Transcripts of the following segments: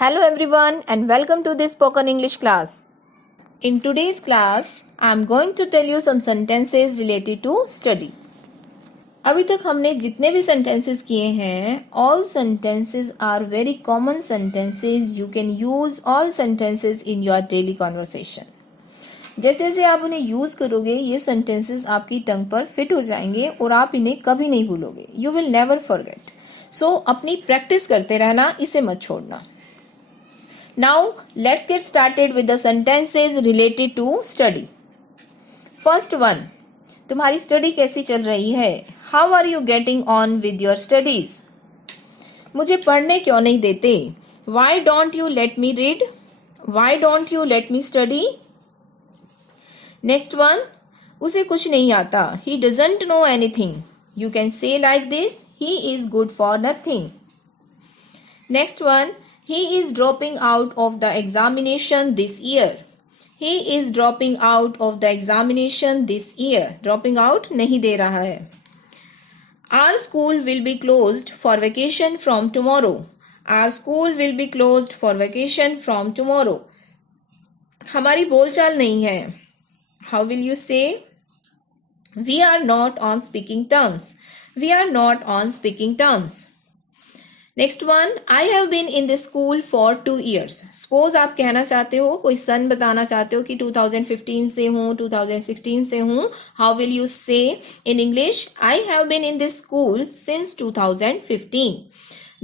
Hello everyone and welcome to this spoken English class. In today's class, I am going to tell you some sentences related to study. अभी तक हमने जितने भी sentences किए हैं, all sentences are very common sentences. You can use all sentences in your daily conversation. जैसे जैसे आप उन्हें यूज करोगे ये सेंटेंसेस आपकी टंग पर फिट हो जाएंगे और आप इन्हें कभी नहीं भूलोगे. You will never forget. So अपनी प्रैक्टिस करते रहना, इसे मत छोड़ना. Now let's get started with the sentences related to study. First one, तुम्हारी स्टडी कैसी चल रही है? How are you getting on with your studies? मुझे पढ़ने क्यों नहीं देते? Why don't you let me read? Why don't you let me study? Next one, उसे कुछ नहीं आता. He doesn't know anything. You can say like this, he is good for nothing. Next one, he is dropping out of the examination this year. He is dropping out of the examination this year. Dropping out नहीं दे रहा है. Our school will be closed for vacation from tomorrow. Our school will be closed for vacation from tomorrow. हमारी बोलचाल नहीं है. How will you say? We are not on speaking terms. We are not on speaking terms. Next one, I have been in this school for 2 years. Suppose आप कहना चाहते हो, कोई सन बताना चाहते हो कि 2015 से हूँ, 2016 से हूँ. How will you say in English? I have been in this school since 2015.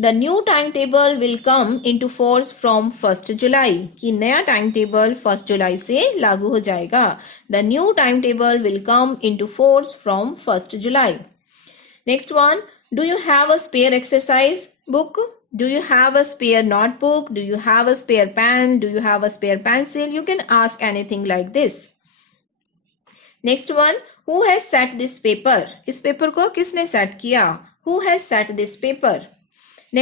The new time table will come into force from 1st July. कि नया टाइम टेबल 1st जुलाई से लागू हो जाएगा. The new time table will come into force from 1st July. Next one, do you have a spare exercise book? Do you have a spare notebook? Do you have a spare pen? Do you have a spare pencil? You can ask anything like this. Next one, who has set this paper? इस paper को किसने set किया? Who has set this paper?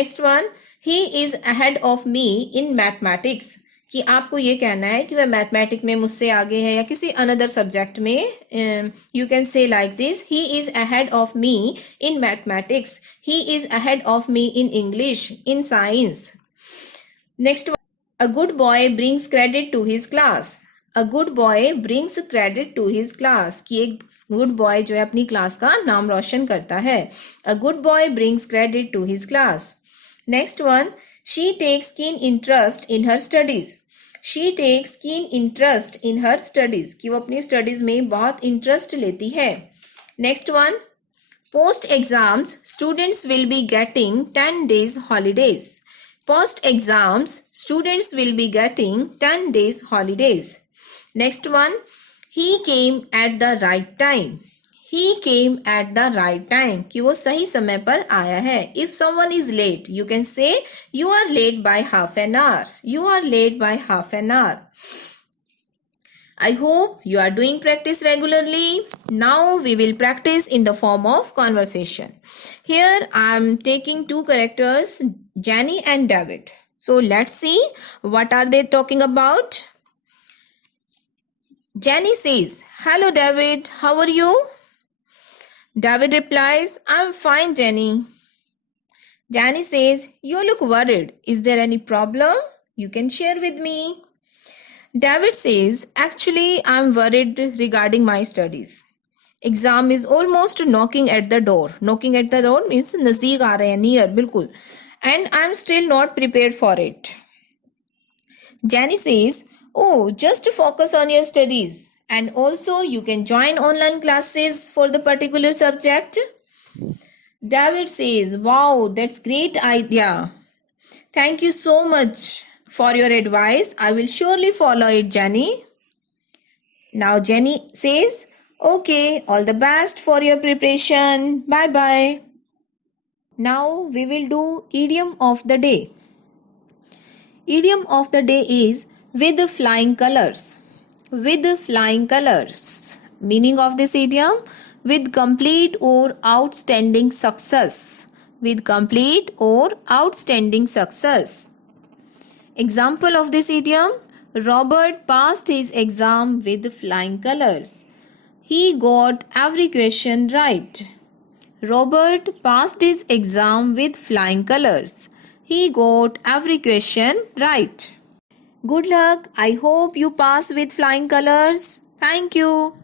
Next one, he is ahead of me in mathematics. कि आपको ये कहना है कि वह मैथमेटिक्स में मुझसे आगे है या किसी अनदर सब्जेक्ट में. You can say like this, he is ahead of me in mathematics. He is ahead of me in English, in science. Next, a good boy brings credit to his class. A good boy brings credit to his class. कि एक good boy जो है अपनी class का नाम रोशन करता है. A good boy brings credit to his class. Next one, she takes keen interest in her studies. She takes keen interest in her studies. कि वो अपनी स्टडीज में बहुत इंटरेस्ट लेती है. Next one, post exams students will be getting 10 days holidays. Post exams students will be getting 10 days holidays. Next one, he came at the right time. He came at the right time. कि वो सही समय पर आया है. If someone is late, you can say you are late by half an hour. You are late by half an hour. I hope you are doing practice regularly. Now we will practice in the form of conversation. Here I am taking two characters, Jenny and David. So let's see what are they talking about. Jenny says, "Hello David, how are you?" David replies, "I'm fine, Jenny." Jenny says, "You look worried. Is there any problem? You can share with me." David says, "Actually, I'm worried regarding my studies. Exam is almost knocking at the door." Knocking at the door means नजदीक आ रहे हैं, near, बिल्कुल. And I'm still not prepared for it. Jenny says, "Oh, just focus on your studies. And also you can join online classes for the particular subject." David says, "Wow, that's great idea. Thank you so much for your advice. I will surely follow it, Jenny." Now Jenny says, "Okay, all the best for your preparation. Bye bye." Now we will do idiom of the day. Idiom of the day is with flying colors. With flying colors. Meaning of this idiom, with complete or outstanding success. With complete or outstanding success. Example of this idiom, Robert passed his exam with flying colors. He got every question right. Robert passed his exam with flying colors. He got every question right. Good luck. I hope you pass with flying colors. Thank you.